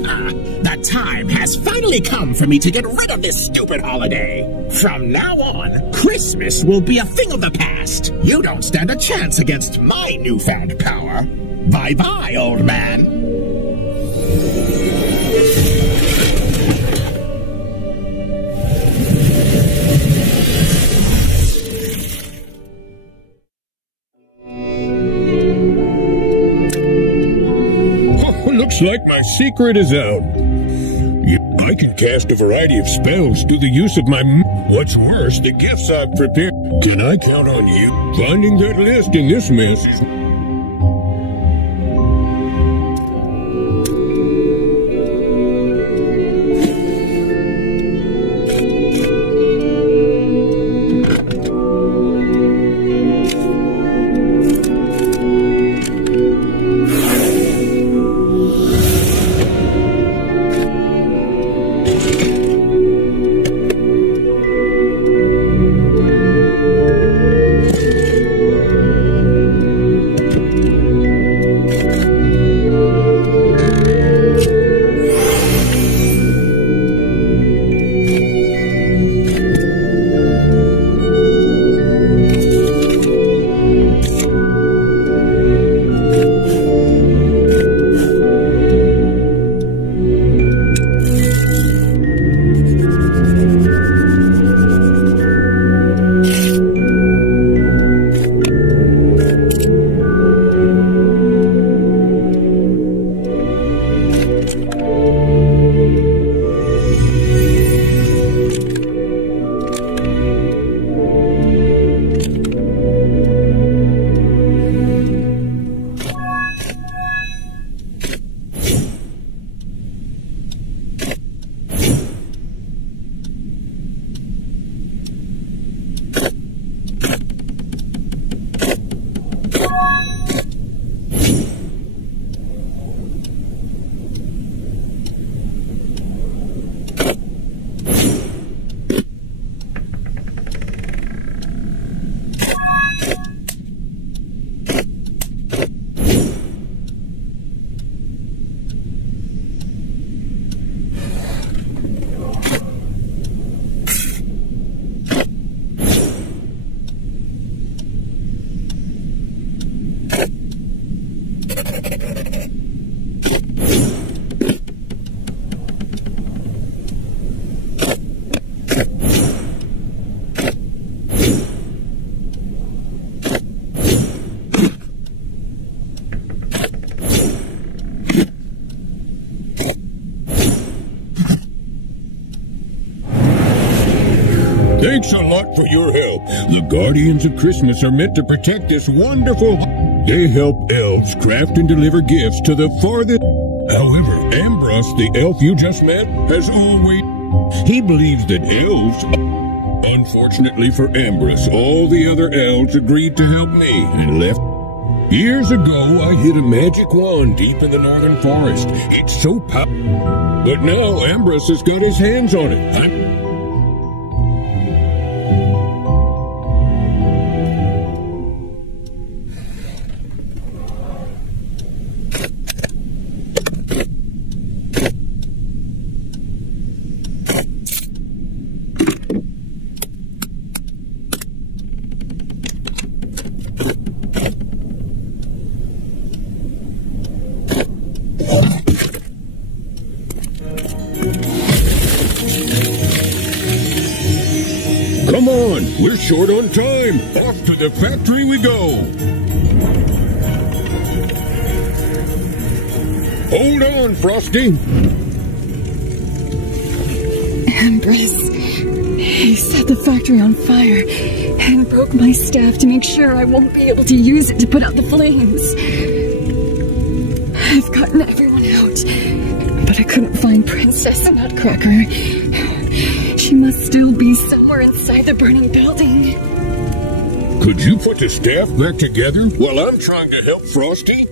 The time has finally come for me to get rid of this stupid holiday. From now on, Christmas will be a thing of the past. You don't stand a chance against my newfound power. Bye-bye, old man. Looks like my secret is out. I can cast a variety of spells through the use of my... What's worse, the gifts I've prepared. Can I count on you finding that list in this mess? Thanks a lot for your help. The Guardians of Christmas are meant to protect this wonderful... They help elves craft and deliver gifts to the farthest... However, Ambrose, the elf you just met, has always... He believes that elves... Unfortunately for Ambrose, all the other elves agreed to help me and left... Years ago, I hid a magic wand deep in the northern forest. It's so powerful. But now Ambrose has got his hands on it. Come on, we're short on time. Off to the factory we go. Hold on, Frosty. Ambrose, he set the factory on fire and broke my staff to make sure I won't be able to use it to put out the flames. I've gotten everyone out, but I couldn't find Princess Nutcracker. She must still be somewhere inside the burning building. Could you put the staff back together while I'm trying to help Frosty?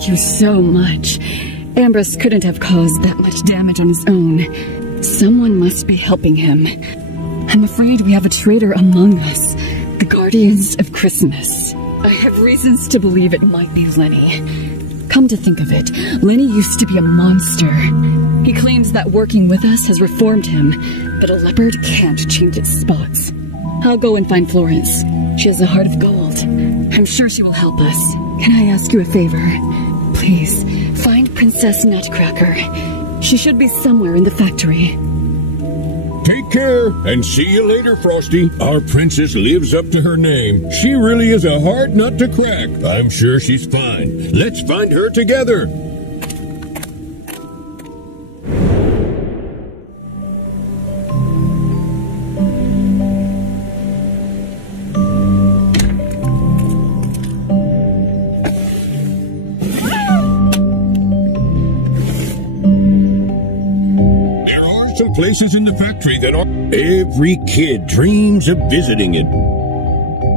Thank you so much. Ambrose couldn't have caused that much damage on his own. Someone must be helping him. I'm afraid we have a traitor among us. The Guardians of Christmas. I have reasons to believe it might be Lenny. Come to think of it, Lenny used to be a monster. He claims that working with us has reformed him, but a leopard can't change its spots. I'll go and find Florence. She has a heart of gold. I'm sure she will help us. Can I ask you a favor? Please, find Princess Nutcracker. She should be somewhere in the factory. Take care, and see you later, Frosty. Our princess lives up to her name. She really is a hard nut to crack. I'm sure she's fine. Let's find her together. Places in the factory that are... Every kid dreams of visiting it.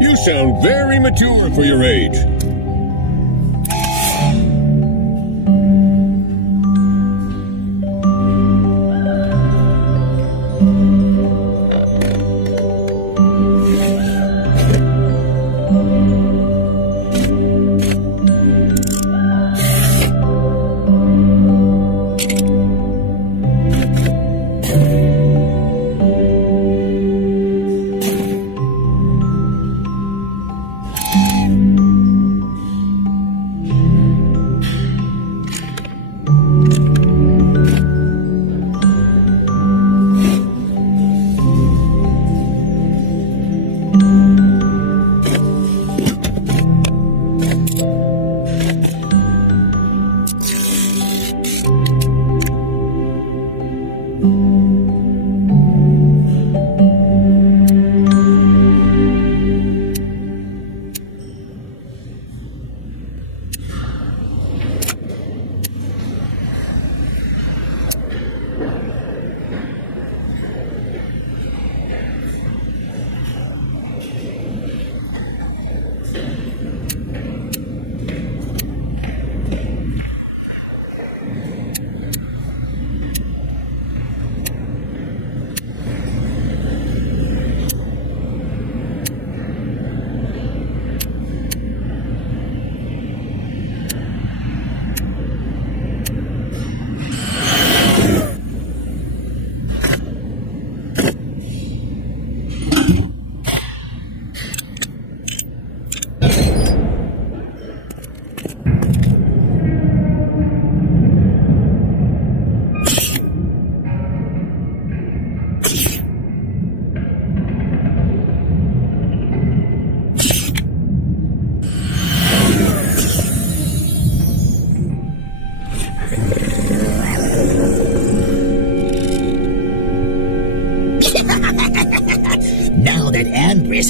You sound very mature for your age.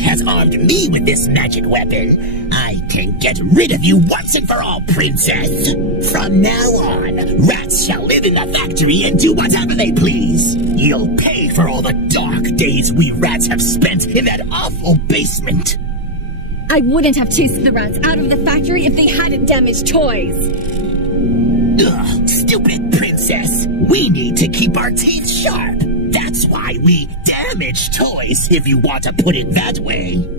Has armed me with this magic weapon. I can get rid of you once and for all, Princess. From now on, rats shall live in the factory and do whatever they please. You'll pay for all the dark days we rats have spent in that awful basement. I wouldn't have chased the rats out of the factory if they hadn't damaged toys. Ugh, stupid Princess. We need to keep our teeth sharp. That's why we damage toys, if you want to put it that way.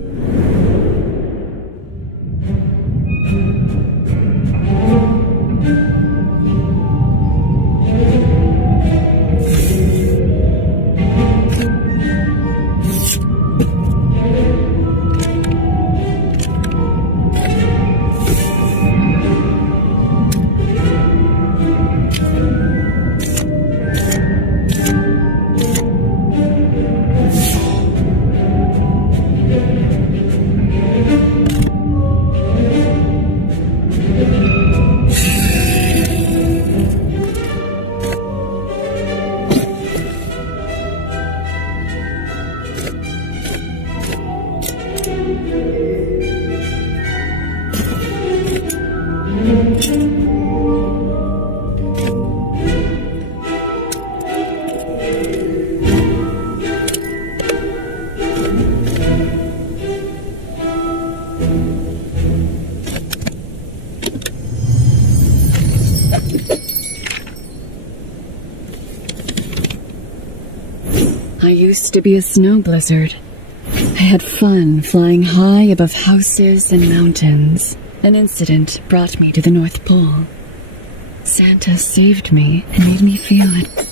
I used to be a snow blizzard. I had fun flying high above houses and mountains. An incident brought me to the North Pole. Santa saved me and made me feel it.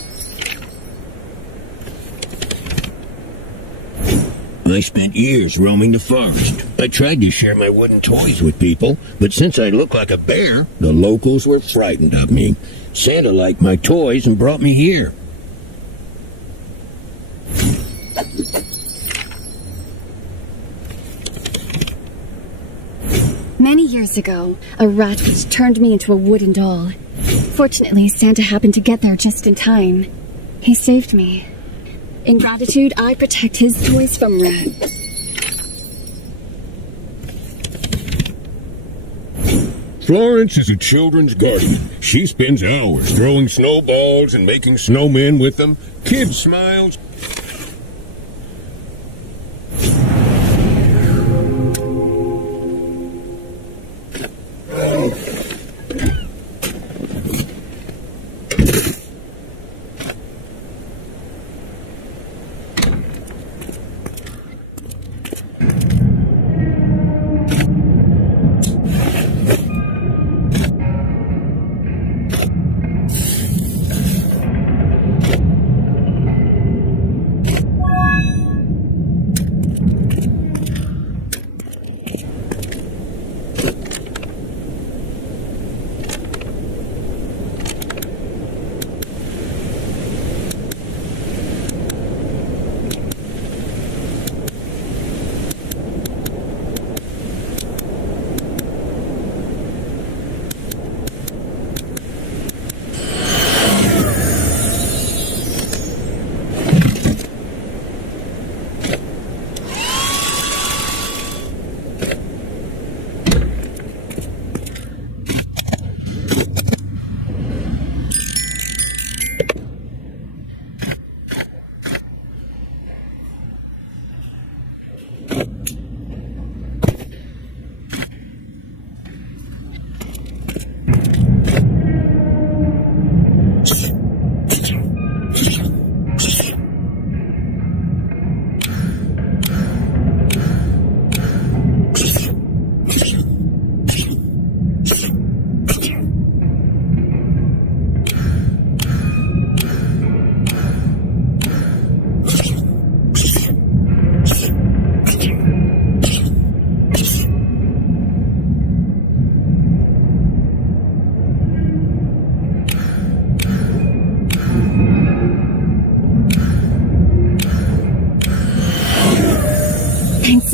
I spent years roaming the forest. I tried to share my wooden toys with people, but since I look like a bear, the locals were frightened of me. Santa liked my toys and brought me here. Many years ago, a rat witch turned me into a wooden doll. Fortunately, Santa happened to get there just in time. He saved me. In gratitude, I protect his toys from rats. Florence is a children's guardian. She spends hours throwing snowballs and making snowmen with them. Kids' smiles.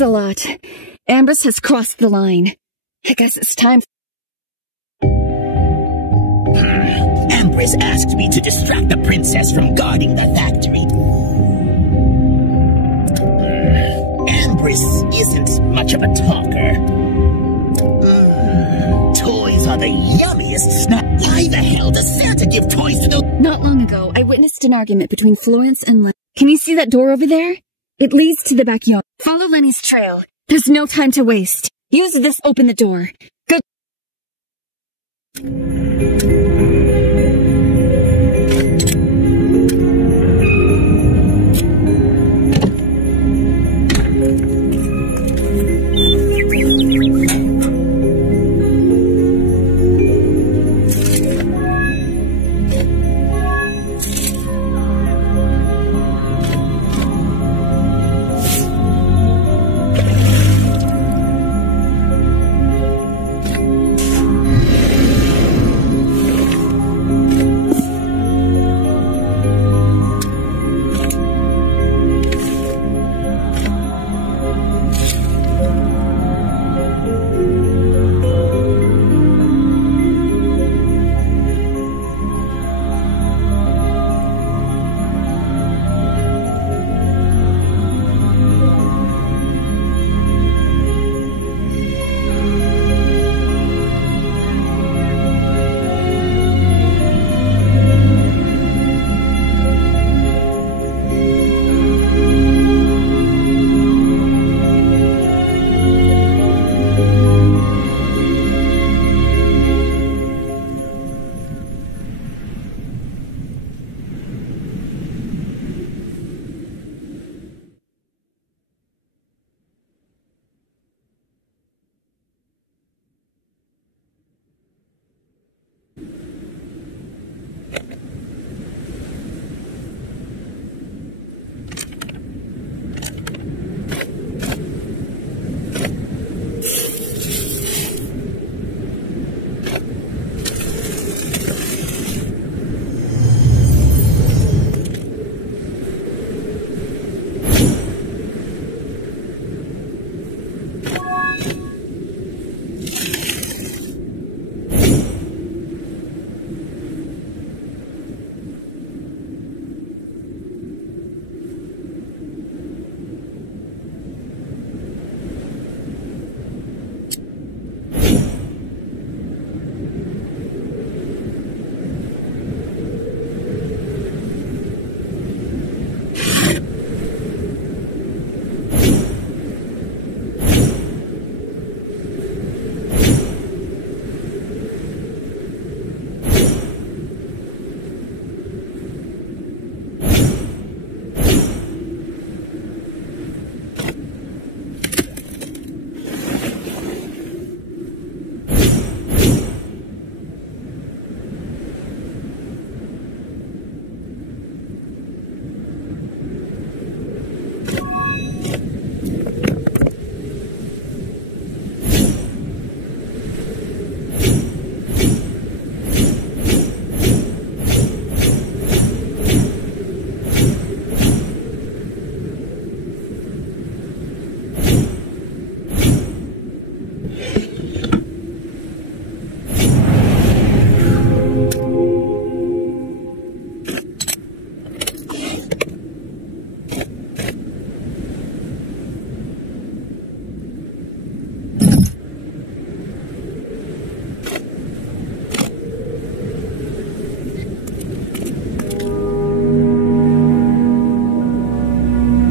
Thanks a lot. Ambrose has crossed the line. I guess it's time. Ambrose asked me to distract the princess from guarding the factory. Ambrose isn't much of a talker. Toys are the yummiest snack. Why the hell does Santa give toys to the... Not long ago, I witnessed an argument between Florence and Lenny. Can you see that door over there? It leads to the backyard. Follow Lenny's trail. There's no time to waste. Use this to open the door. Good.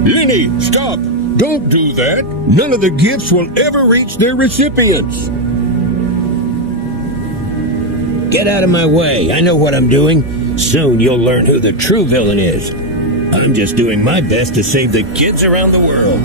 Lenny, stop! Don't do that! None of the gifts will ever reach their recipients! Get out of my way. I know what I'm doing. Soon you'll learn who the true villain is. I'm just doing my best to save the kids around the world.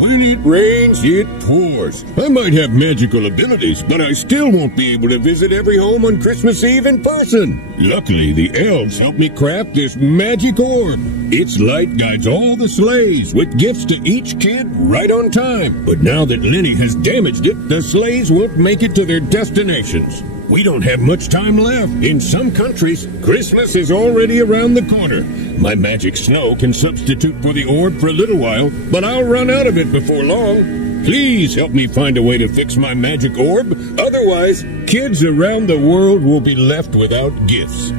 When it rains, it pours. I might have magical abilities, but I still won't be able to visit every home on Christmas Eve in person. Luckily, the elves helped me craft this magic orb. Its light guides all the sleighs with gifts to each kid right on time. But now that Lenny has damaged it, the sleighs won't make it to their destinations. We don't have much time left. In some countries, Christmas is already around the corner. My magic snow can substitute for the orb for a little while, but I'll run out of it before long. Please help me find a way to fix my magic orb. Otherwise, kids around the world will be left without gifts.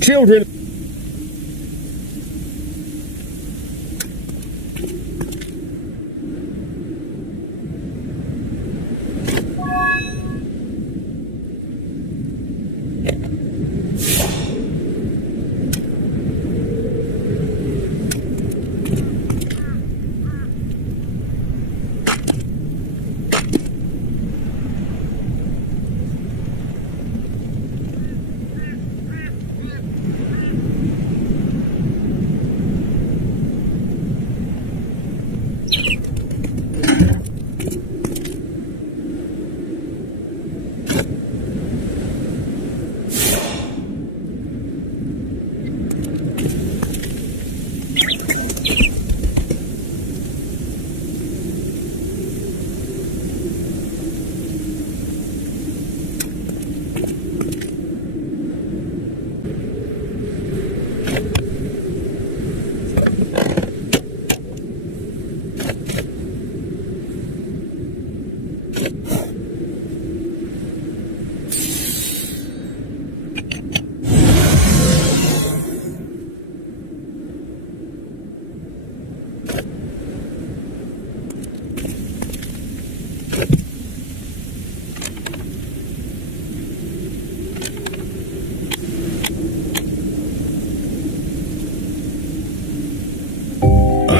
Children...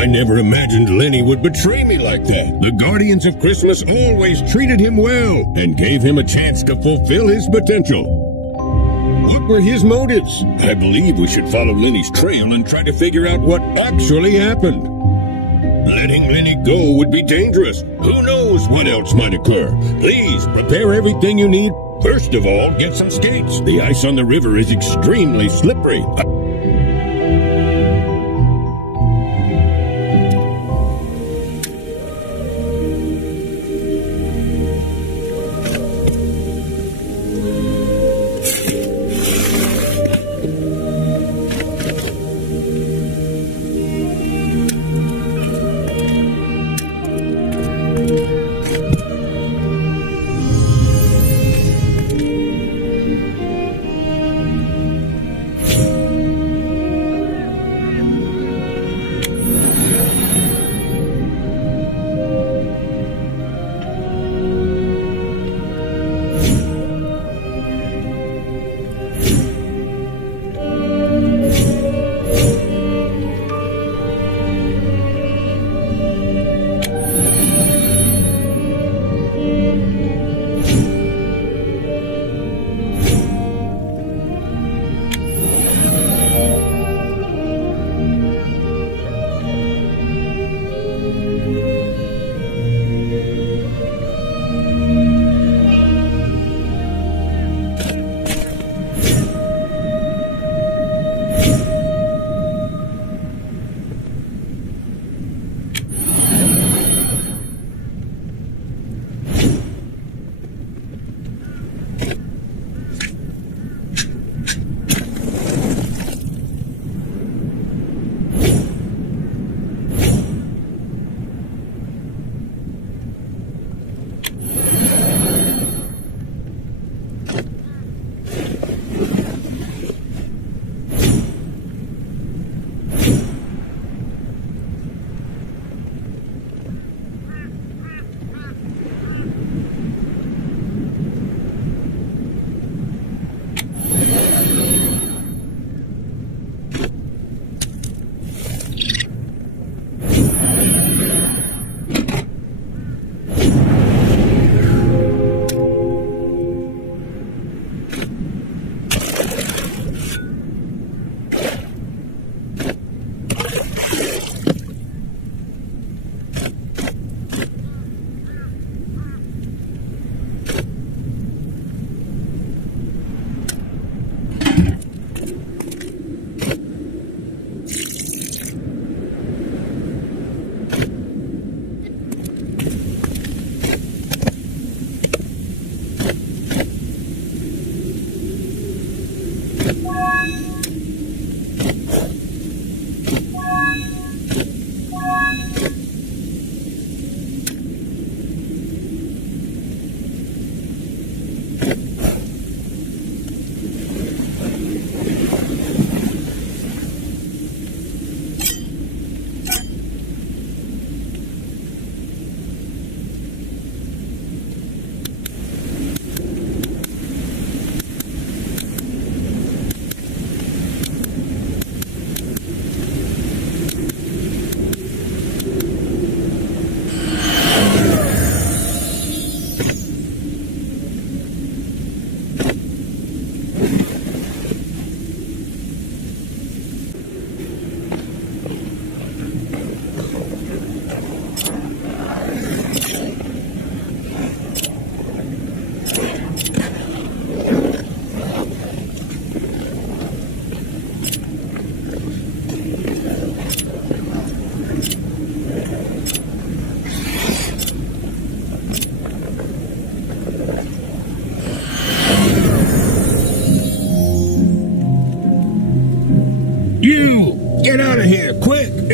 I never imagined Lenny would betray me like that. The Guardians of Christmas always treated him well and gave him a chance to fulfill his potential. What were his motives? I believe we should follow Lenny's trail and try to figure out what actually happened. Letting Lenny go would be dangerous. Who knows what else might occur? Please prepare everything you need. First of all, get some skates. The ice on the river is extremely slippery.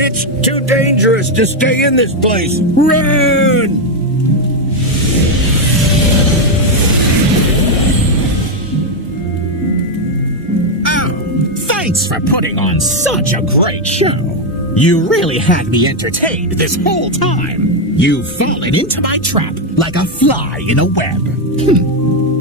It's too dangerous to stay in this place. Run! Thanks for putting on such a great show. You really had me entertained this whole time. You've fallen into my trap like a fly in a web.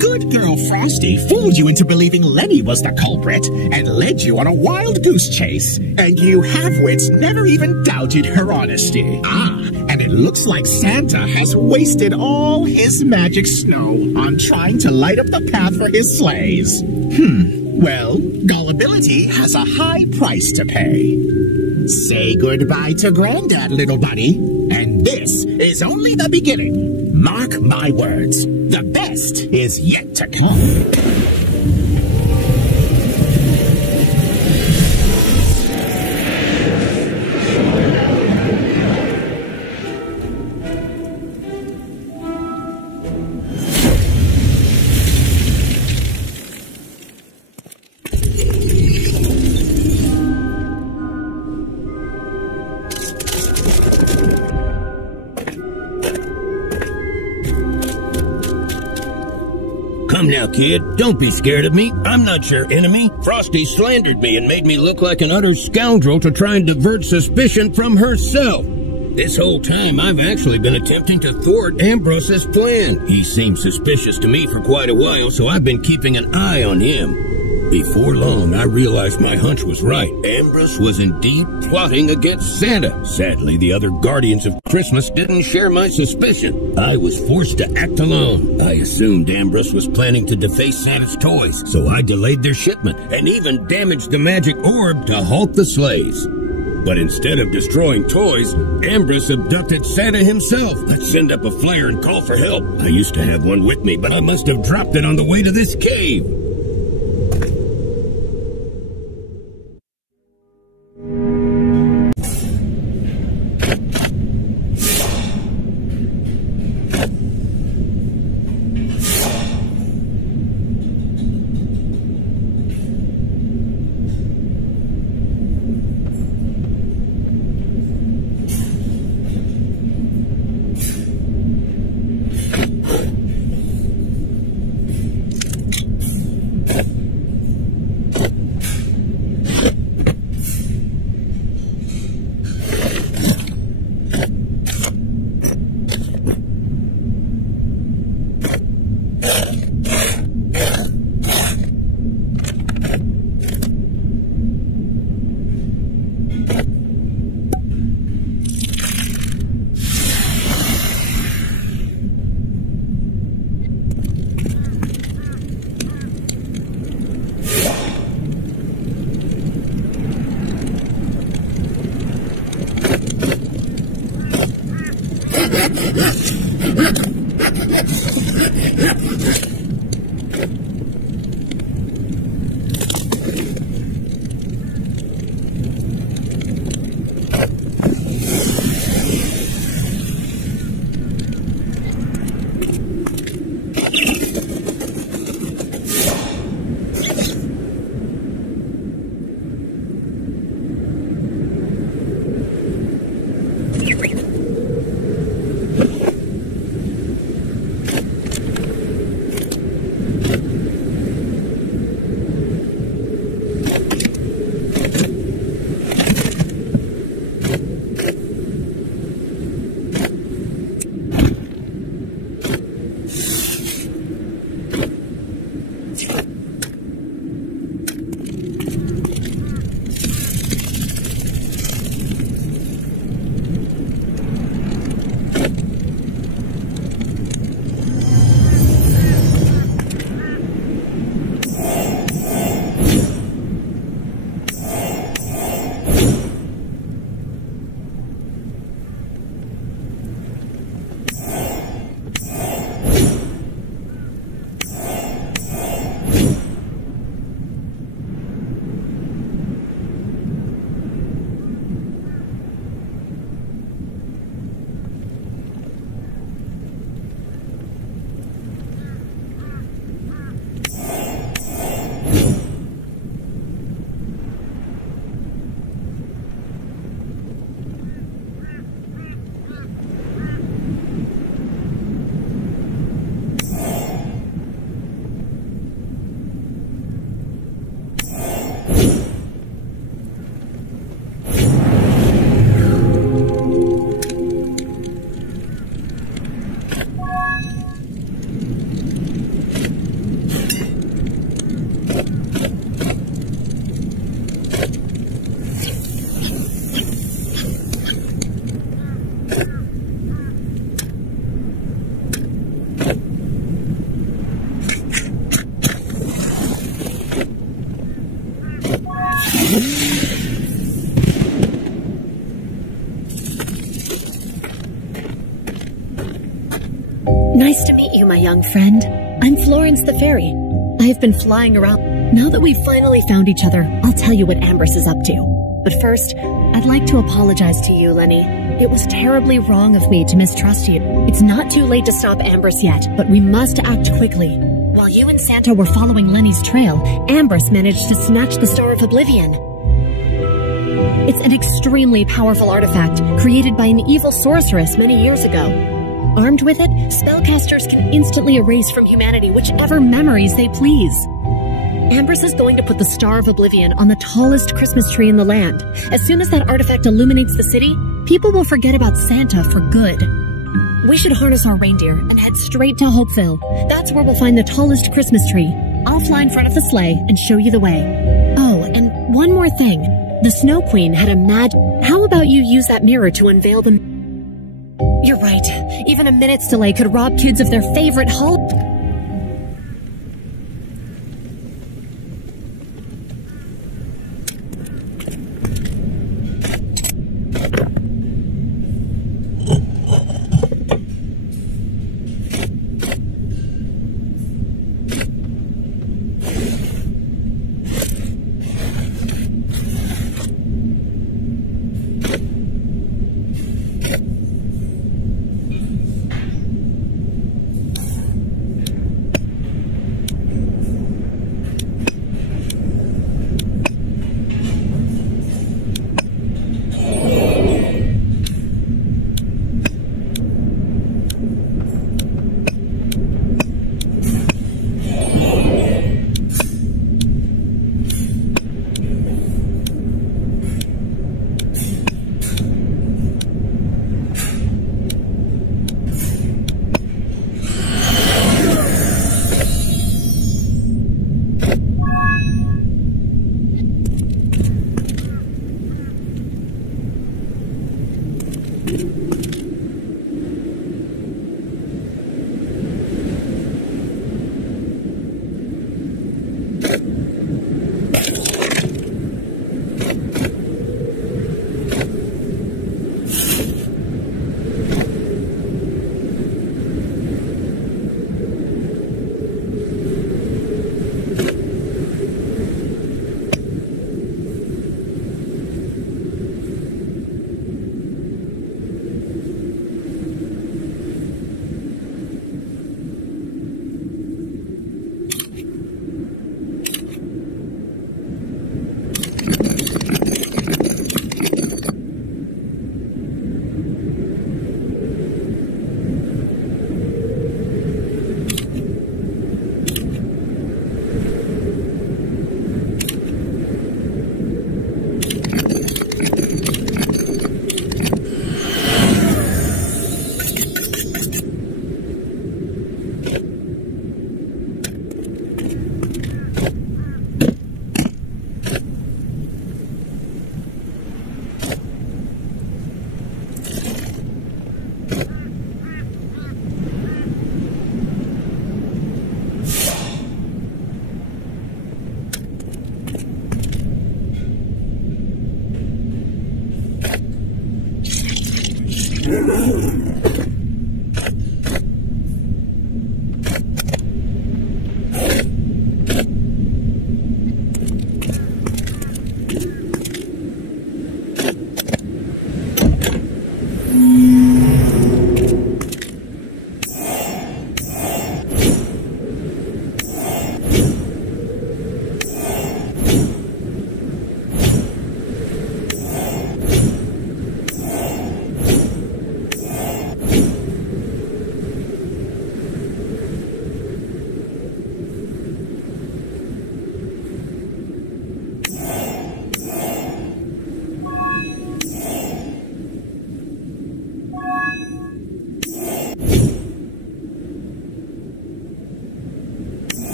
Good girl Frosty fooled you into believing Lenny was the culprit and led you on a wild goose chase. And you half-wits never even doubted her honesty. And it looks like Santa has wasted all his magic snow on trying to light up the path for his sleighs. Well, gullibility has a high price to pay. Say goodbye to Granddad, little buddy. And this is only the beginning. Mark my words. The best is yet to come. Come now, kid. Don't be scared of me. I'm not your enemy. Frosty slandered me and made me look like an utter scoundrel to try and divert suspicion from herself. This whole time, I've actually been attempting to thwart Ambrose's plan. He seemed suspicious to me for quite a while, so I've been keeping an eye on him. Before long, I realized my hunch was right. Ambrose was indeed plotting against Santa. Sadly, the other Guardians of Christmas didn't share my suspicion. I was forced to act alone. I assumed Ambrose was planning to deface Santa's toys, so I delayed their shipment and even damaged the magic orb to halt the sleighs. But instead of destroying toys, Ambrose abducted Santa himself. I'd send up a flare and call for help. I used to have one with me, but I must have dropped it on the way to this cave. Nice to meet you, my young friend. I'm Florence the Fairy. I've been flying around. Now that we've finally found each other, I'll tell you what Ambrose is up to. But first, I'd like to apologize to you, Lenny. It was terribly wrong of me to mistrust you. It's not too late to stop Ambrose yet, but we must act quickly. While you and Santa were following Lenny's trail, Ambrose managed to snatch the Star of Oblivion. It's an extremely powerful artifact created by an evil sorceress many years ago. Armed with it, spellcasters can instantly erase from humanity whichever memories they please. Ambrose is going to put the Star of Oblivion on the tallest Christmas tree in the land. As soon as that artifact illuminates the city, people will forget about Santa for good. We should harness our reindeer and head straight to Hopeville. That's where we'll find the tallest Christmas tree. I'll fly in front of the sleigh and show you the way. Oh, and one more thing. The Snow Queen had a How about you use that mirror to unveil the... You're right. Even a minute's delay could rob kids of their favorite holiday.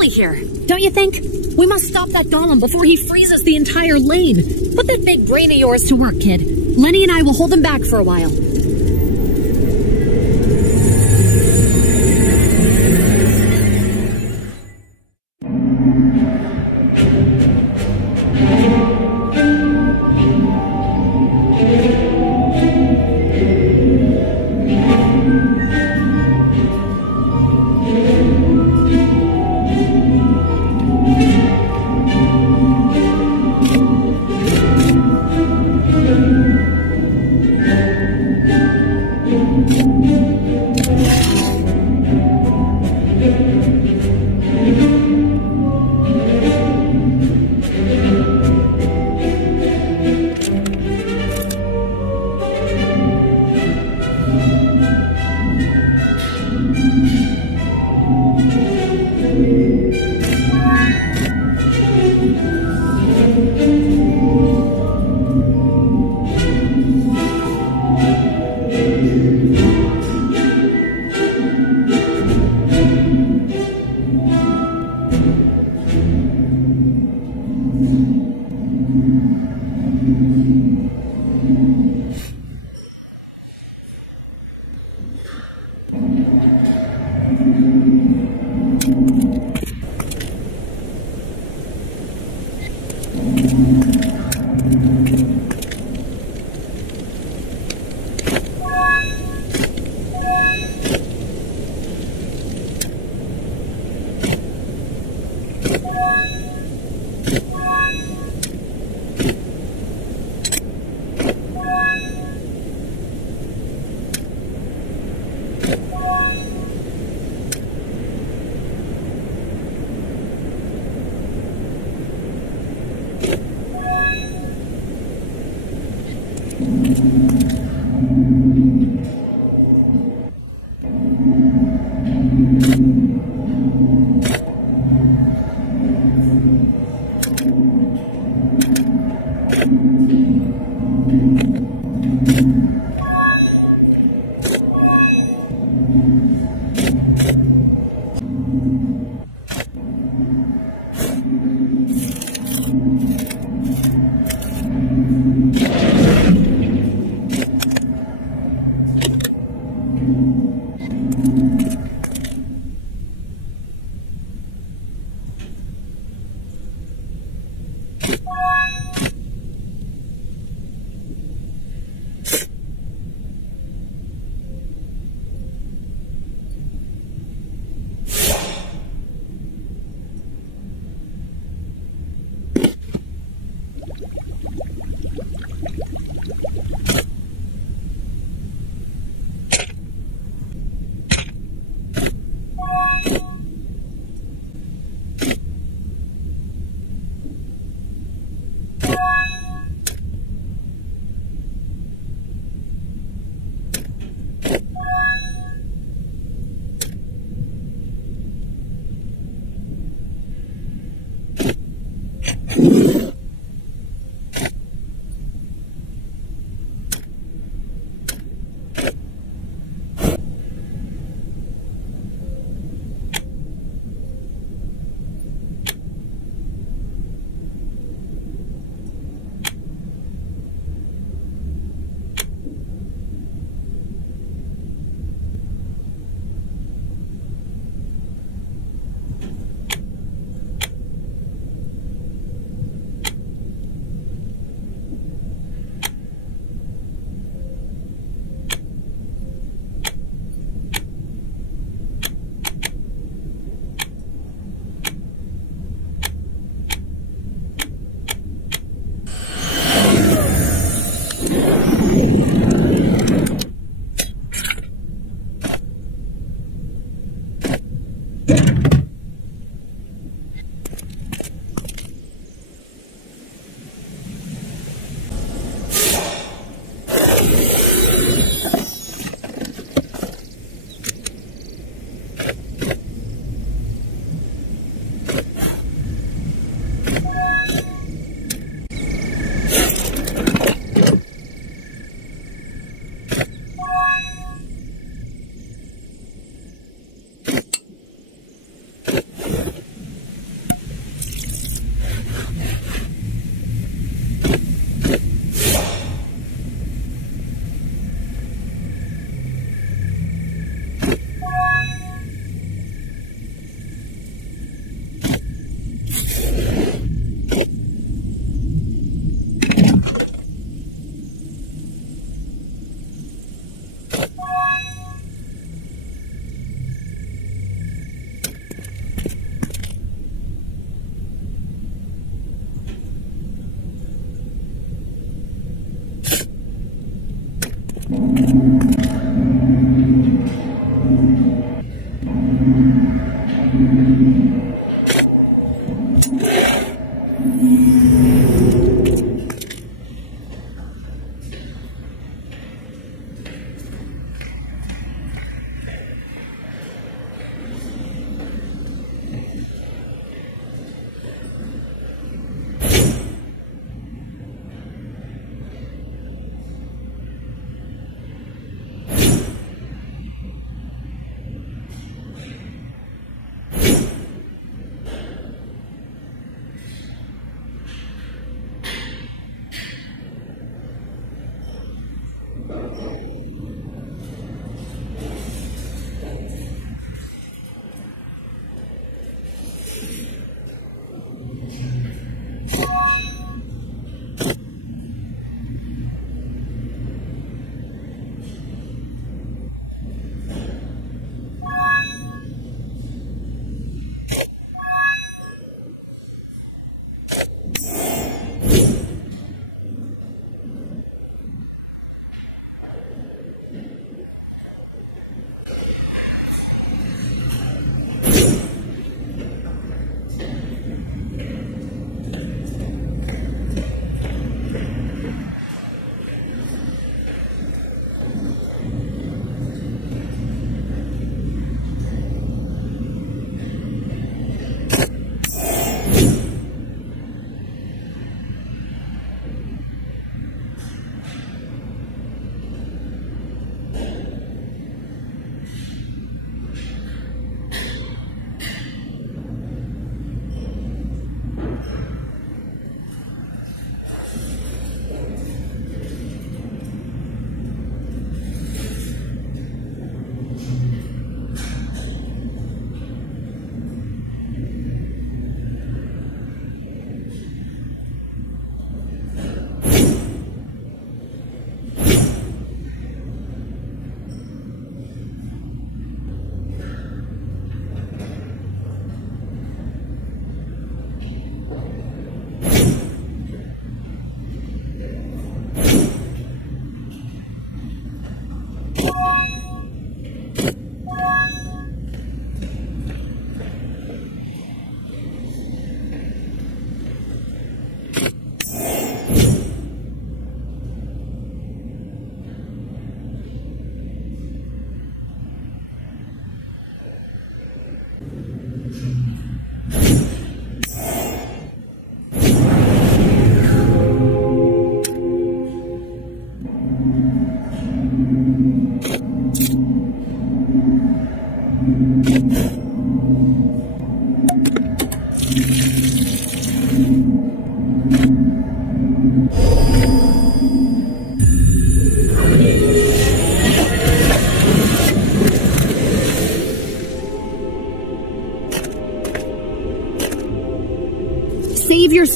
finally here, don't you think? We must stop that golem before he freezes the entire lane. Put that big brain of yours to work, kid. Lenny and I will hold him back for a while.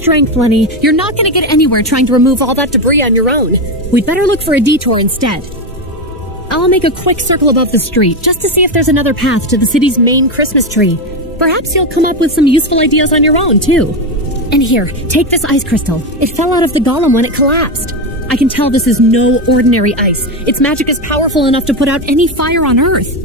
strength, Lenny. You're not gonna get anywhere trying to remove all that debris on your own. We'd better look for a detour instead. I'll make a quick circle above the street, just to see if there's another path to the city's main Christmas tree. Perhaps you'll come up with some useful ideas on your own, too. And here, take this ice crystal. It fell out of the golem when it collapsed. I can tell this is no ordinary ice. Its magic is powerful enough to put out any fire on Earth.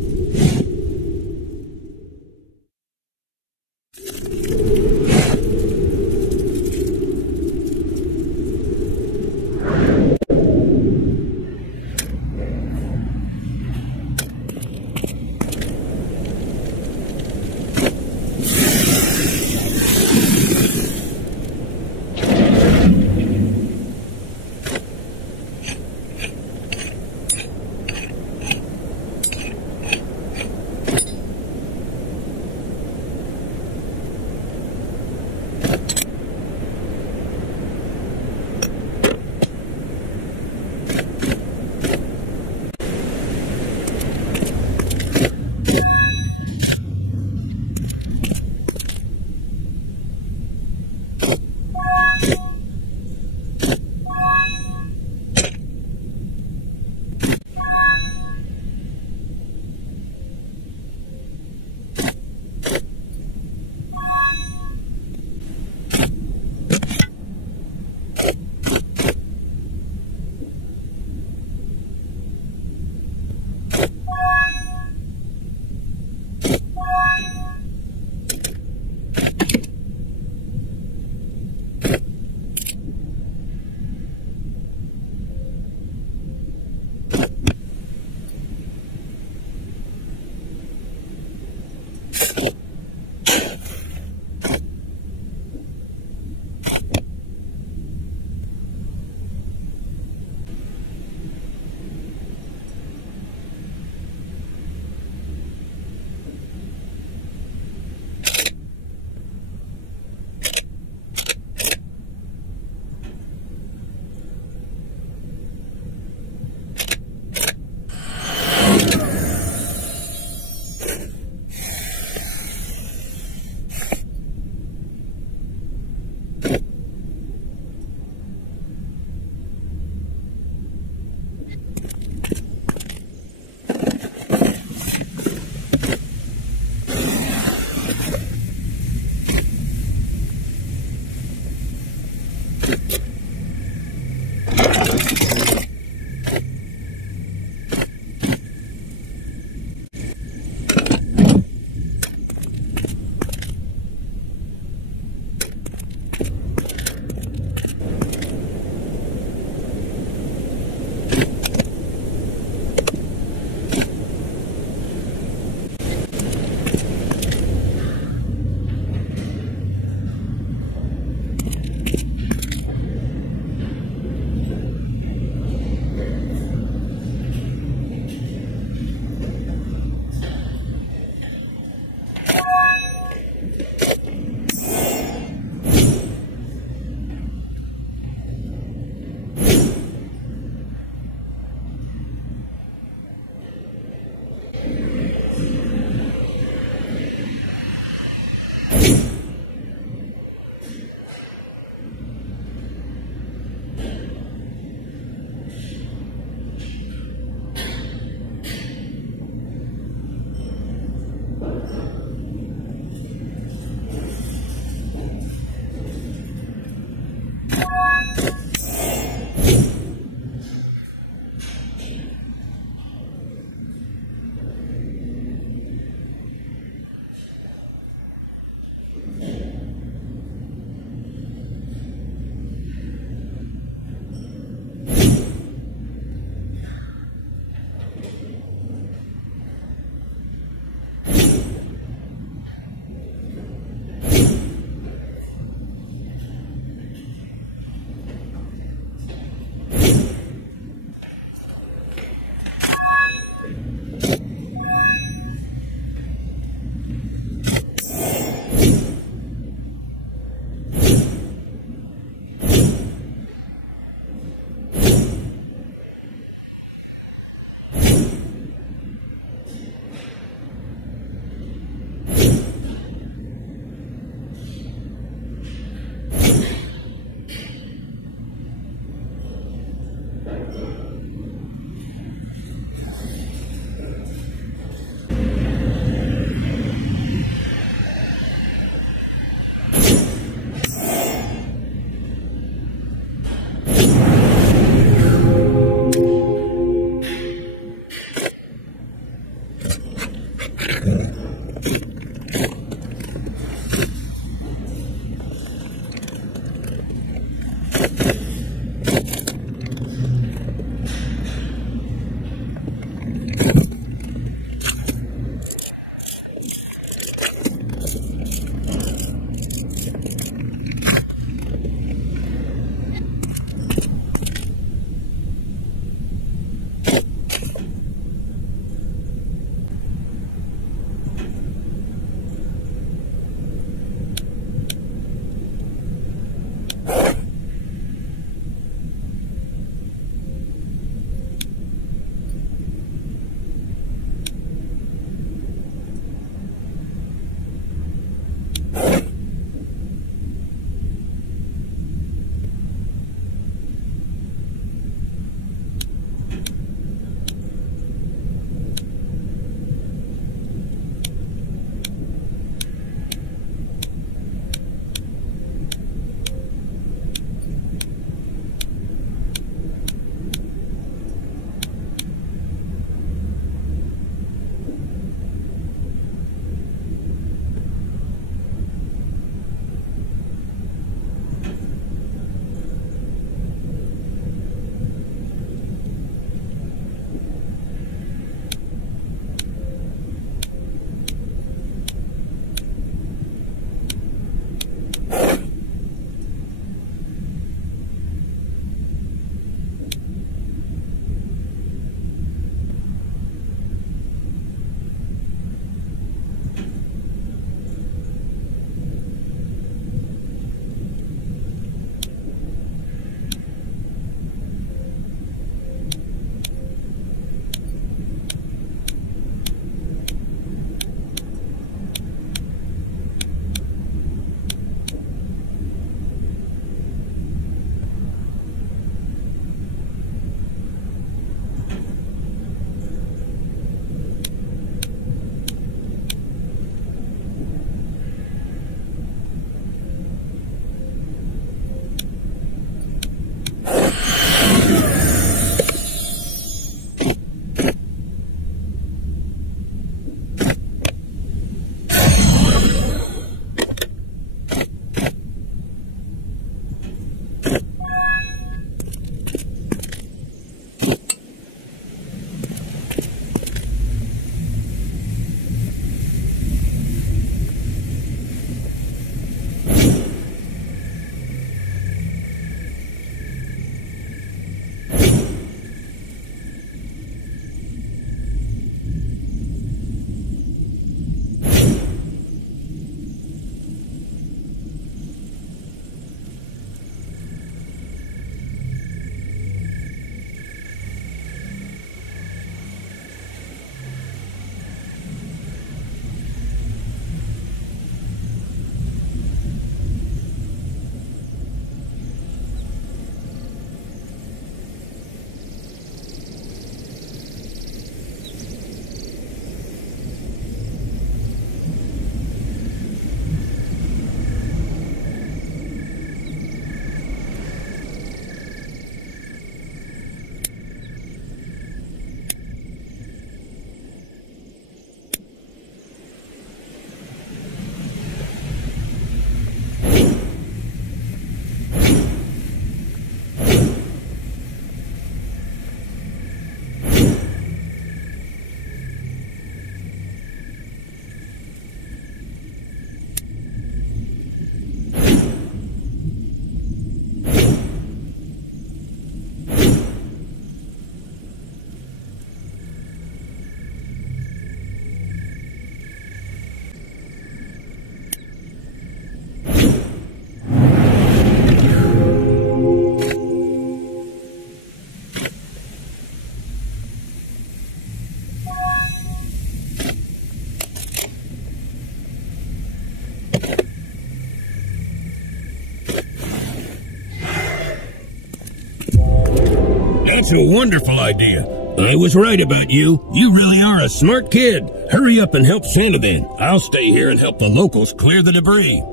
That's a wonderful idea. I was right about you. You really are a smart kid. Hurry up and help Santa then. I'll stay here and help the locals clear the debris.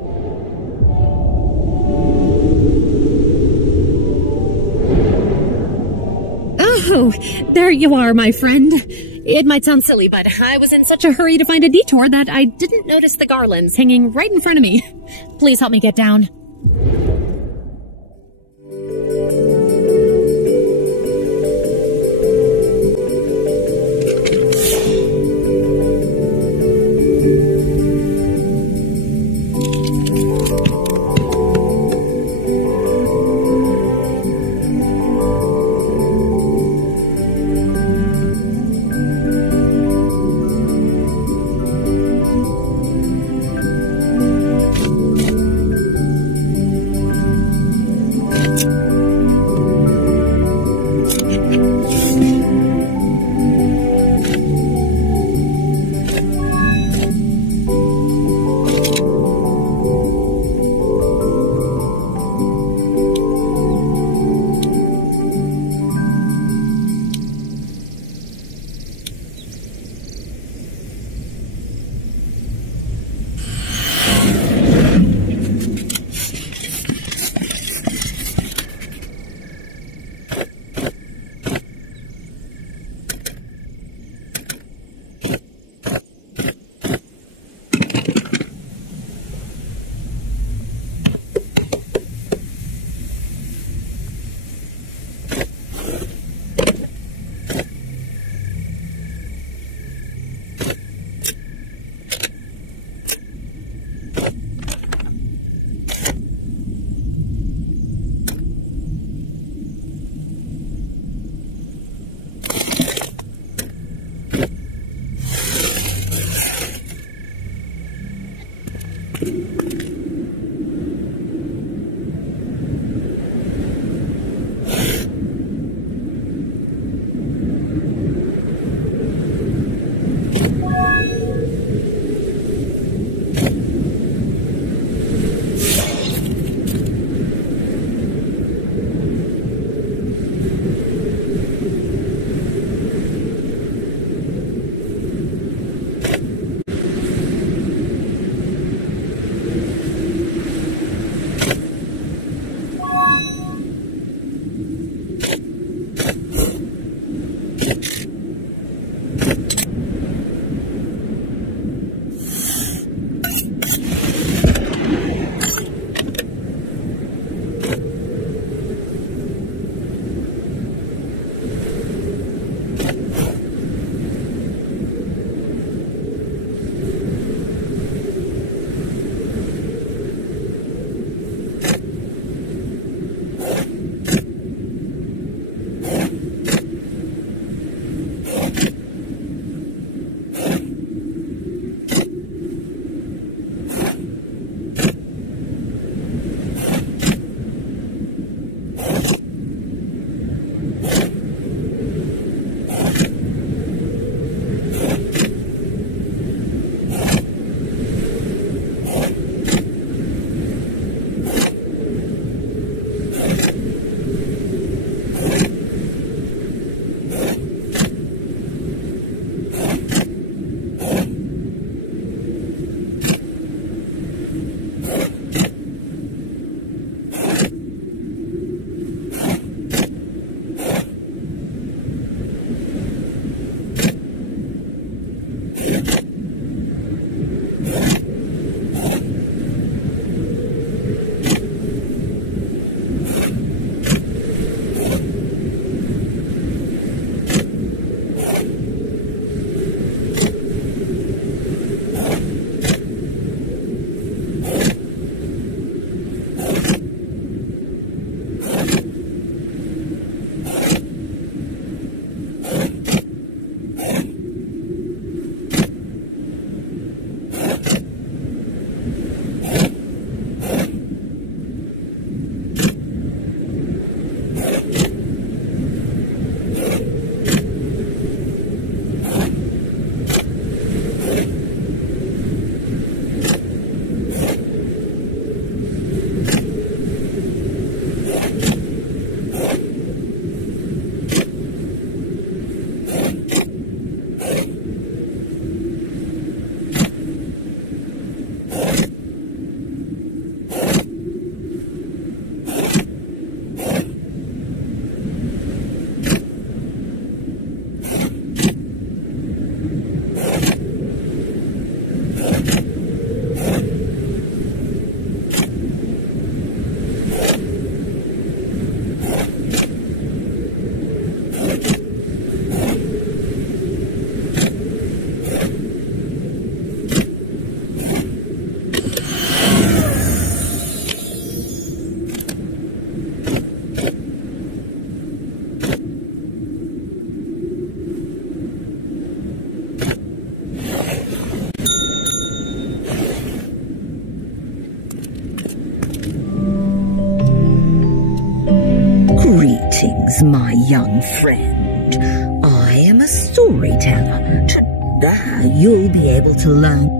Oh, there you are, my friend. It might sound silly, but I was in such a hurry to find a detour that I didn't notice the garlands hanging right in front of me. Please help me get down. Greetings, my young friend. I am a storyteller. Today you'll be able to learn.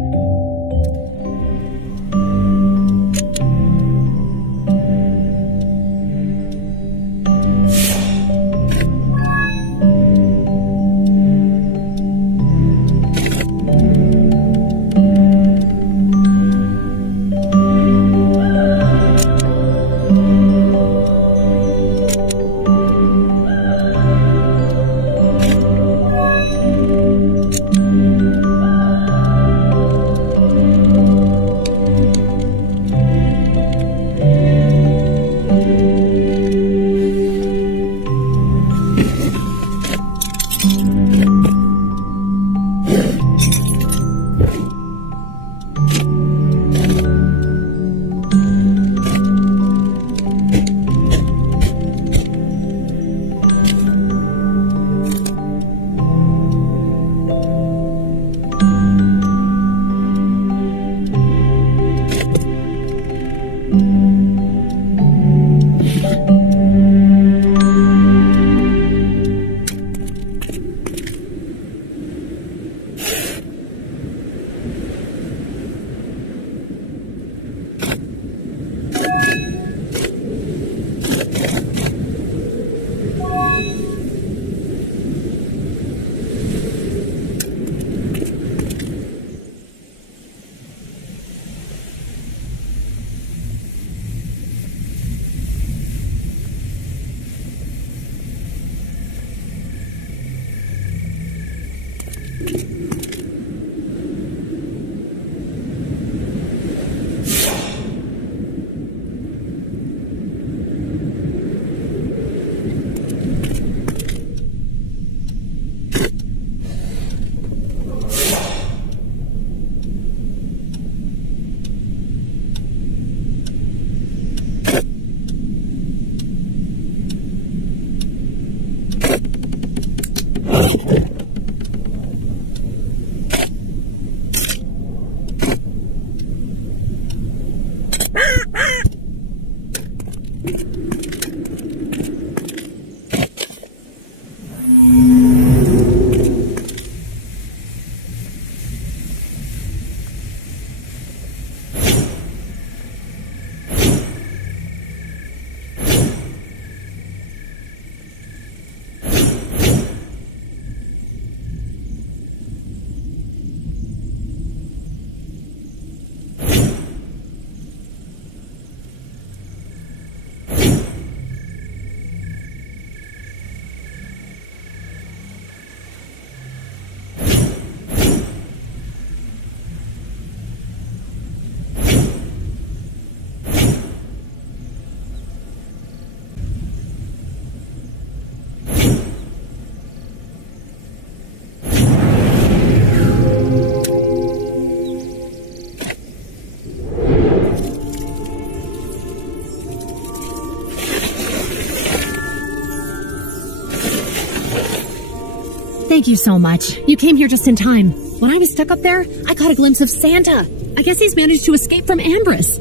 Thank you so much. You came here just in time. When I was stuck up there, I caught a glimpse of Santa. I guess he's managed to escape from Ambrose.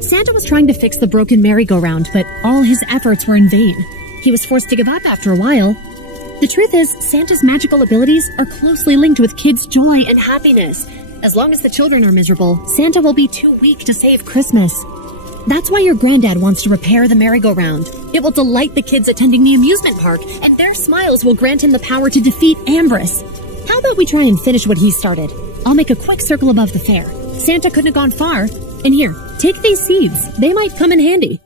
Santa was trying to fix the broken merry-go-round, but all his efforts were in vain. He was forced to give up after a while. The truth is, Santa's magical abilities are closely linked with kids' joy and happiness. As long as the children are miserable, Santa will be too weak to save Christmas. That's why your granddad wants to repair the merry-go-round. It will delight the kids attending the amusement park, and their smiles will grant him the power to defeat Ambrose. How about we try and finish what he started? I'll make a quick circle above the fair. Santa couldn't have gone far. And here, take these seeds. They might come in handy.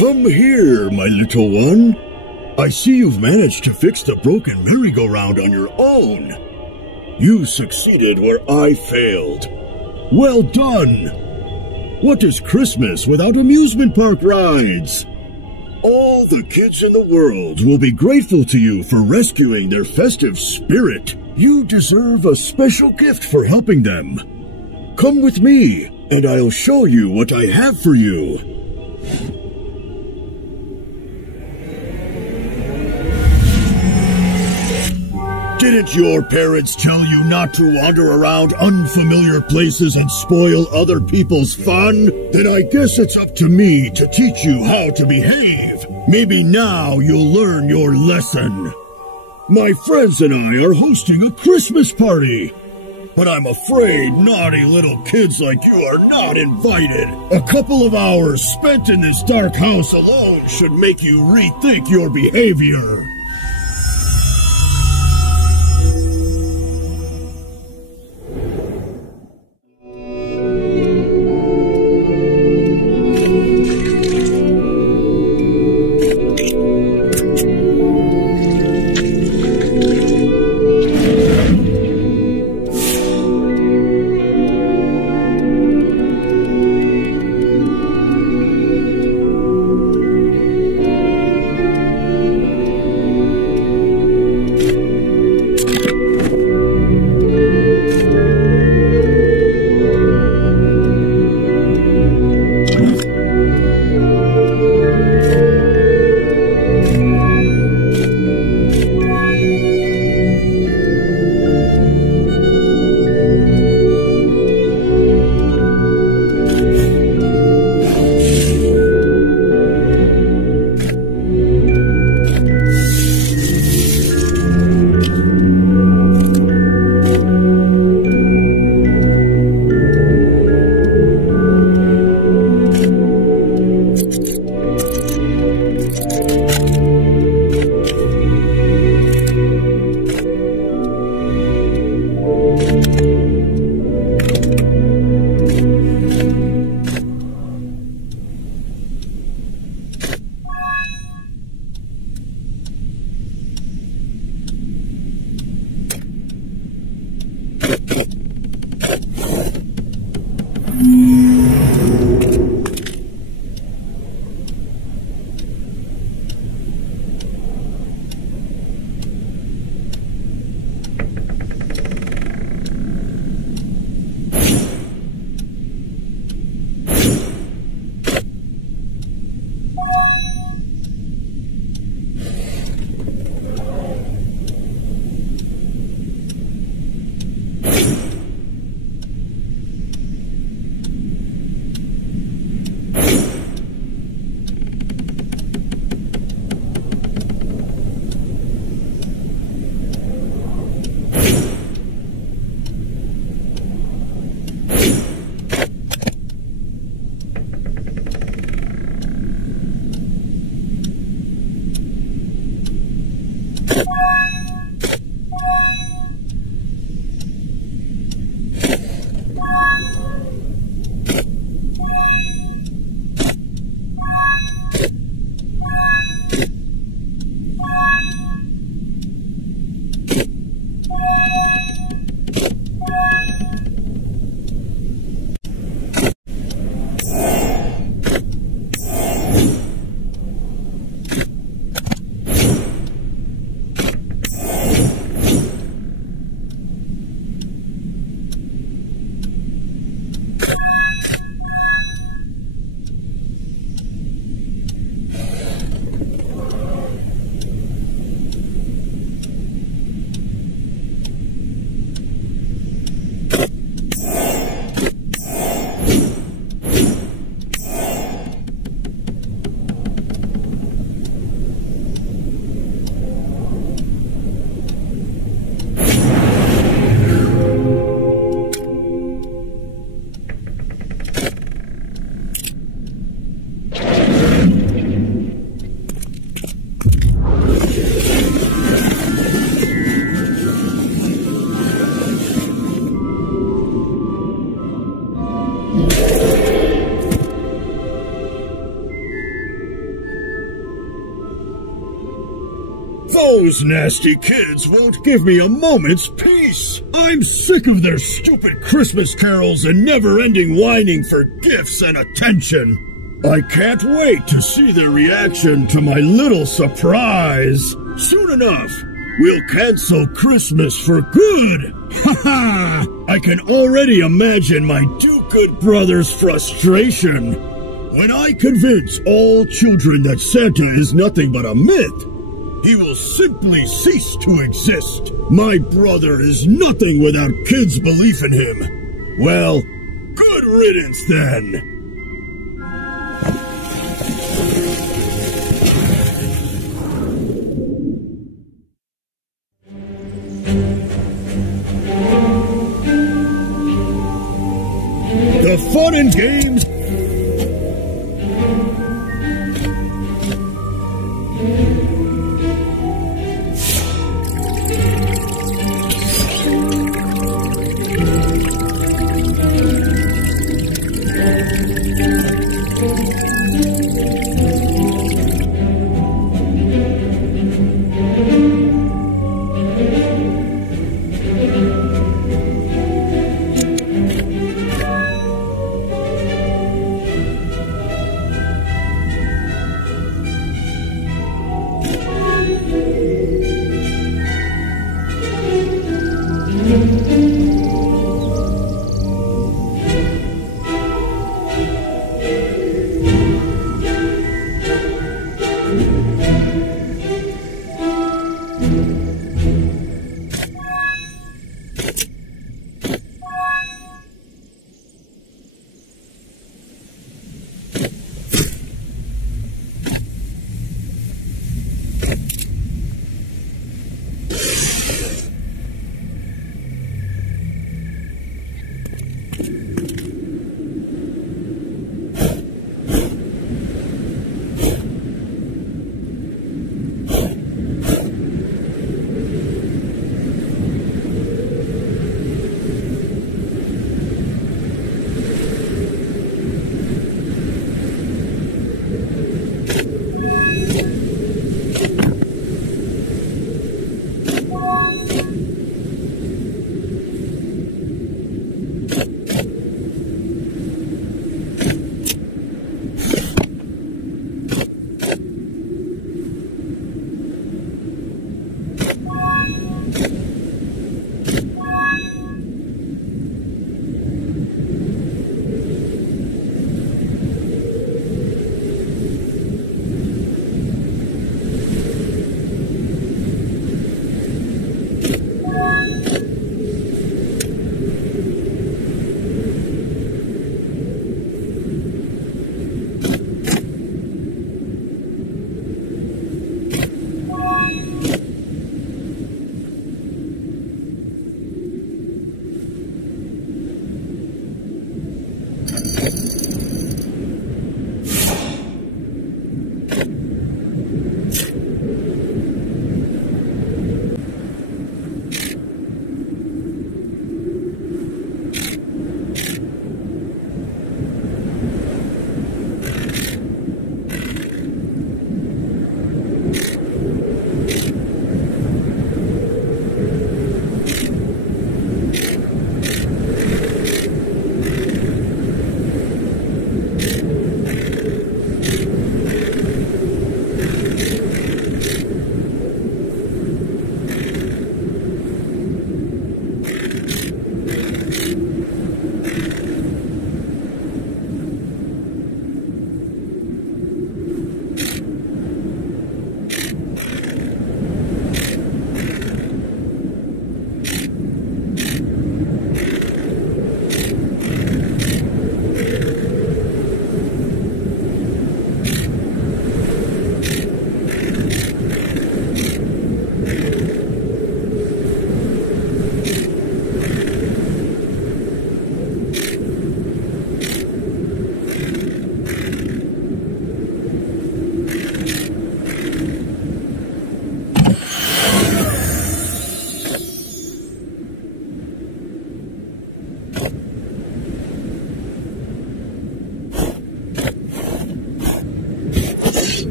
Come here, my little one. I see you've managed to fix the broken merry-go-round on your own. You succeeded where I failed. Well done! What is Christmas without amusement park rides? All the kids in the world will be grateful to you for rescuing their festive spirit. You deserve a special gift for helping them. Come with me, and I'll show you what I have for you. Didn't your parents tell you not to wander around unfamiliar places and spoil other people's fun? Then I guess it's up to me to teach you how to behave. Maybe now you'll learn your lesson. My friends and I are hosting a Christmas party. But I'm afraid naughty little kids like you are not invited. A couple of hours spent in this dark house alone should make you rethink your behavior. Those nasty kids won't give me a moment's peace. I'm sick of their stupid Christmas carols and never-ending whining for gifts and attention. I can't wait to see their reaction to my little surprise. Soon enough, we'll cancel Christmas for good. Ha ha! I can already imagine my do-good brother's frustration when I convince all children that Santa is nothing but a myth. He will simply cease to exist. My brother is nothing without kids' belief in him. Well, good riddance then. The fun and games.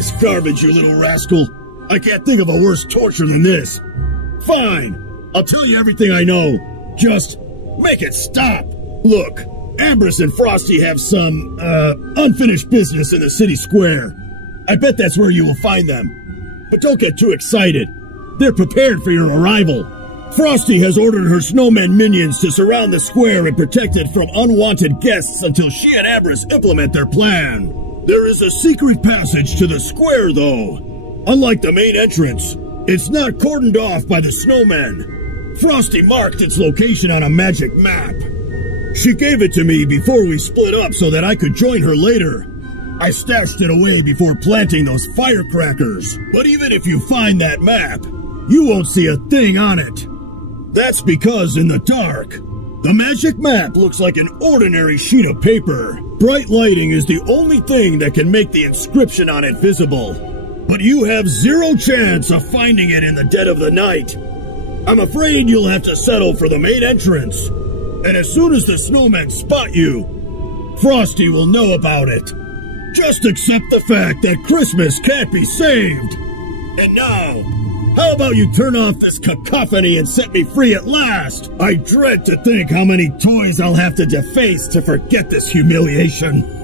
this garbage, you little rascal. I can't think of a worse torture than this. Fine, I'll tell you everything I know. Just make it stop. Look, Ambrose and Frosty have some, unfinished business in the city square. I bet that's where you will find them. But don't get too excited. They're prepared for your arrival. Frosty has ordered her snowman minions to surround the square and protect it from unwanted guests until she and Ambrose implement their plan. There is a secret passage to the square, though. Unlike the main entrance, it's not cordoned off by the snowmen. Frosty marked its location on a magic map. She gave it to me before we split up so that I could join her later. I stashed it away before planting those firecrackers. But even if you find that map, you won't see a thing on it. That's because in the dark, the magic map looks like an ordinary sheet of paper. Bright lighting is the only thing that can make the inscription on it visible. But you have zero chance of finding it in the dead of the night. I'm afraid you'll have to settle for the main entrance. And as soon as the snowmen spot you, Frosty will know about it. Just accept the fact that Christmas can't be saved. And now, how about you turn off this cacophony and set me free at last? I dread to think how many toys I'll have to deface to forget this humiliation.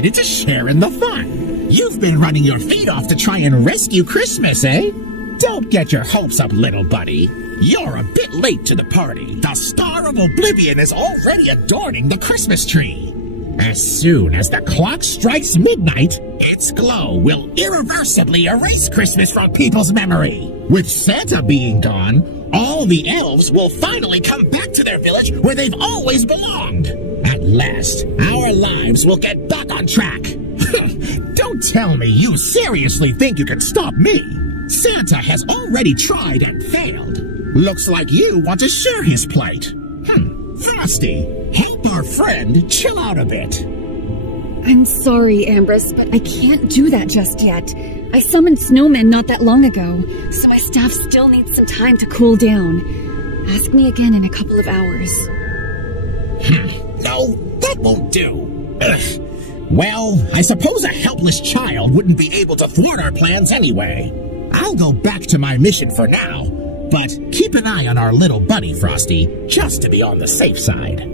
decided to share in the fun. You've been running your feet off to try and rescue Christmas, eh? Don't get your hopes up, little buddy. You're a bit late to the party. The Star of Oblivion is already adorning the Christmas tree. As soon as the clock strikes midnight, its glow will irreversibly erase Christmas from people's memory. With Santa being gone, all the elves will finally come back to their village where they've always belonged. At last, our lives will get back on track. Don't tell me you seriously think you can stop me. Santa has already tried and failed. Looks like you want to share his plight. Frosty, help our friend chill out a bit. I'm sorry, Ambrose, but I can't do that just yet. I summoned snowmen not that long ago, so my staff still needs some time to cool down. Ask me again in a couple of hours. No, that won't do. Ugh. Well, I suppose a helpless child wouldn't be able to thwart our plans anyway. I'll go back to my mission for now, but keep an eye on our little buddy, Frosty, just to be on the safe side.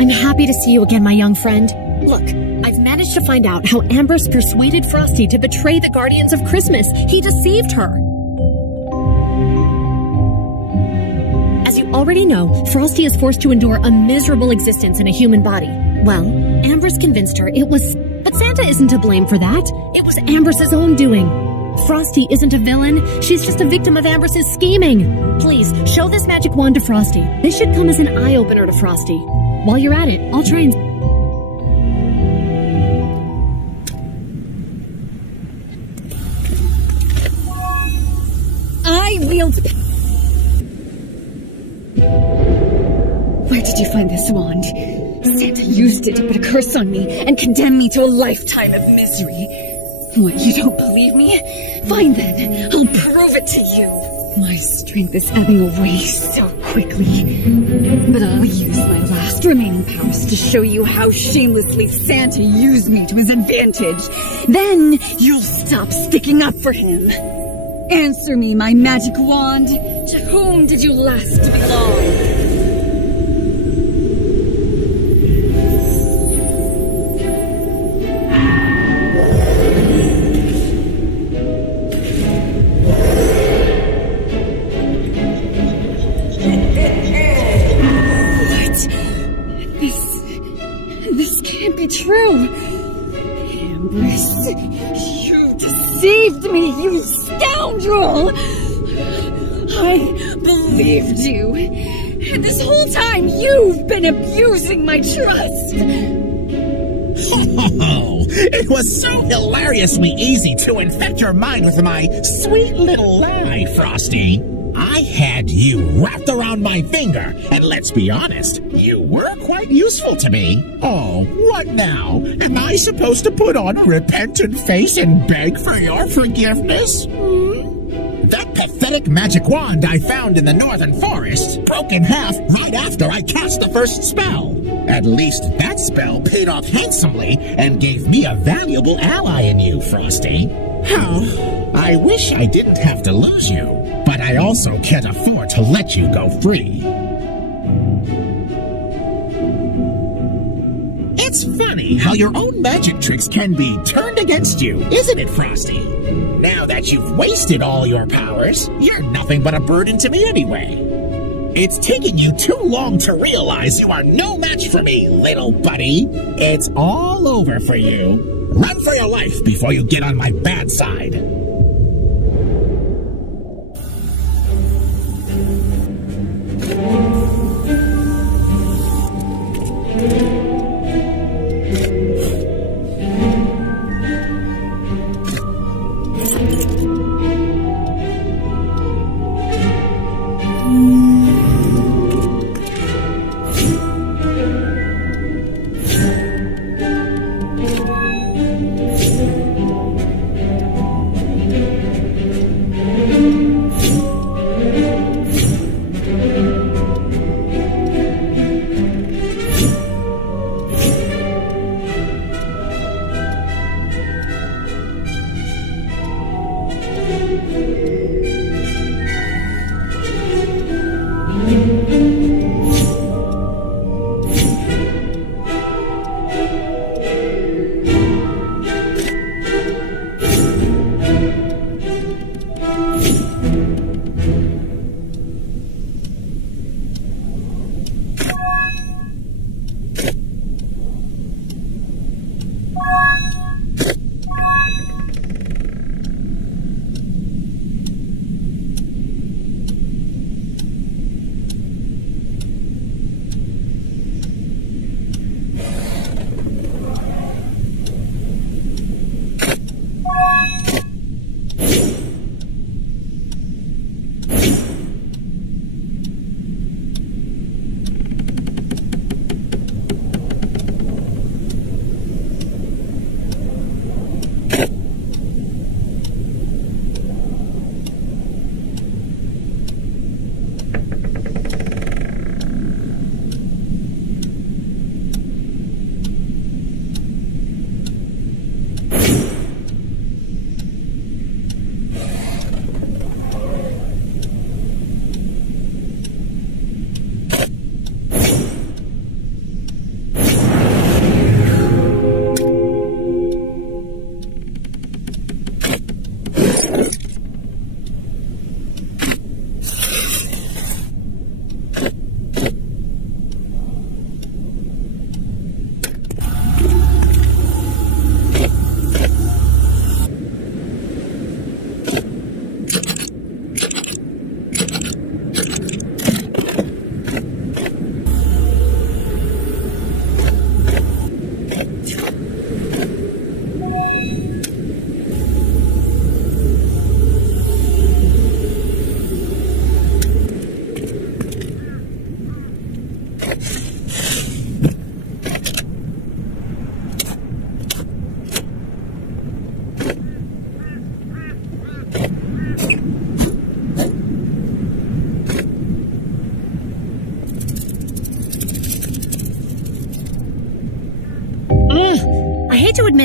I'm happy to see you again, my young friend. Look, I've managed to find out how Ambrose persuaded Frosty to betray the Guardians of Christmas. He deceived her. As you already know, Frosty is forced to endure a miserable existence in a human body. Well, Ambrose convinced her it was... But Santa isn't to blame for that. It was Ambrose's own doing. Frosty isn't a villain. She's just a victim of Ambrose's scheming. Please, show this magic wand to Frosty. This should come as an eye-opener to Frosty. While you're at it, I'll try and... I wield... Where did you find this wand? Santa used it to put a curse on me and condemn me to a lifetime of misery. What, you don't believe me? Fine then, I'll prove it to you. My strength is ebbing away so quickly. But I'll use my last remaining powers to show you how shamelessly Santa used me to his advantage. Then you'll stop sticking up for him. Answer me, my magic wand. To whom did you last belong? True. Ambrose, you deceived me, you scoundrel! I believed you. And this whole time, you've been abusing my trust. Oh, it was so hilariously easy to infect your mind with my sweet little lie, Frosty. I had you wrapped around my finger, and let's be honest, you were quite useful to me. Oh, what now? Am I supposed to put on a repentant face and beg for your forgiveness? That pathetic magic wand I found in the northern forest broke in half right after I cast the first spell. At least that spell paid off handsomely and gave me a valuable ally in you, Frosty. Oh, I wish I didn't have to lose you. But I also can't afford to let you go free. It's funny how your own magic tricks can be turned against you, isn't it, Frosty? Now that you've wasted all your powers, you're nothing but a burden to me anyway. It's taken you too long to realize you are no match for me, little buddy. It's all over for you. Run for your life before you get on my bad side.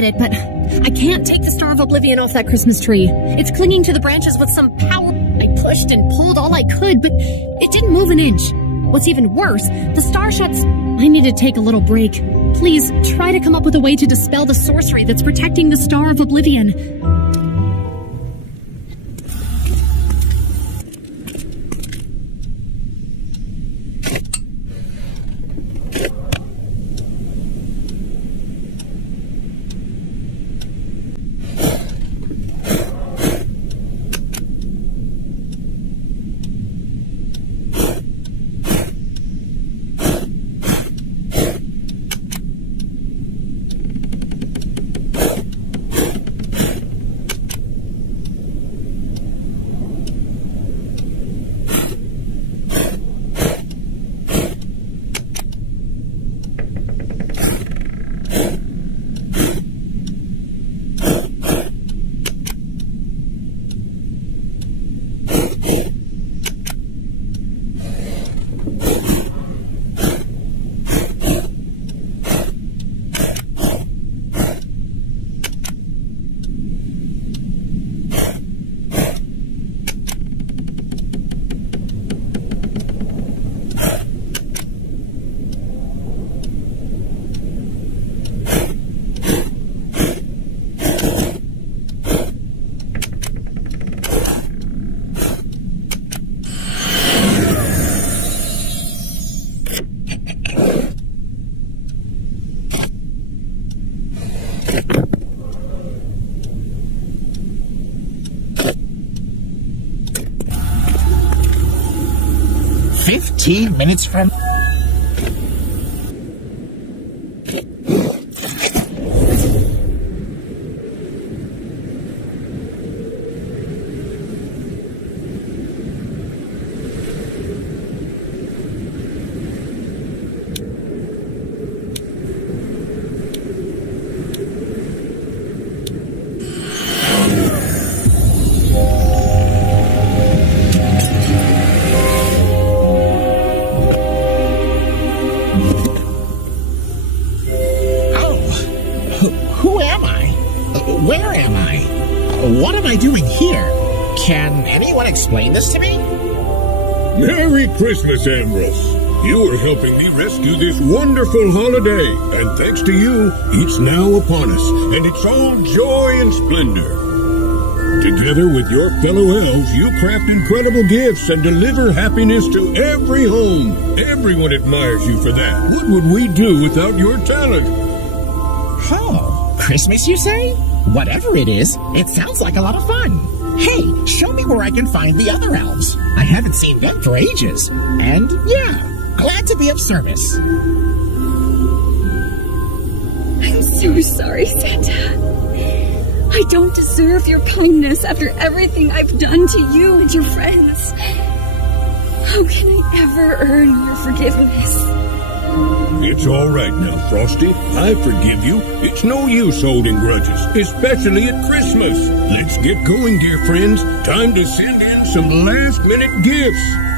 get it, but I can't take the Star of Oblivion off that Christmas tree. It's clinging to the branches with some power. I pushed and pulled all I could, but it didn't move an inch. What's even worse, the star shuts... I need to take a little break. Please, try to come up with a way to dispel the sorcery that's protecting the Star of Oblivion. Minutes from... Explain this to me? Merry Christmas, Ambrose. You are helping me rescue this wonderful holiday, and thanks to you, it's now upon us, and it's all joy and splendor. Together with your fellow elves, you craft incredible gifts and deliver happiness to every home. Everyone admires you for that. What would we do without your talent? Oh, Christmas, you say? Whatever it is, it sounds like a lot of fun. Hey, show me where I can find the other elves. I haven't seen them for ages. And, yeah, glad to be of service. I'm so sorry, Santa. I don't deserve your kindness after everything I've done to you and your friends. How can I ever earn your forgiveness? It's all right now, Frosty. I forgive you. It's no use holding grudges, especially at Christmas. Let's get going, dear friends. Time to send in some last-minute gifts.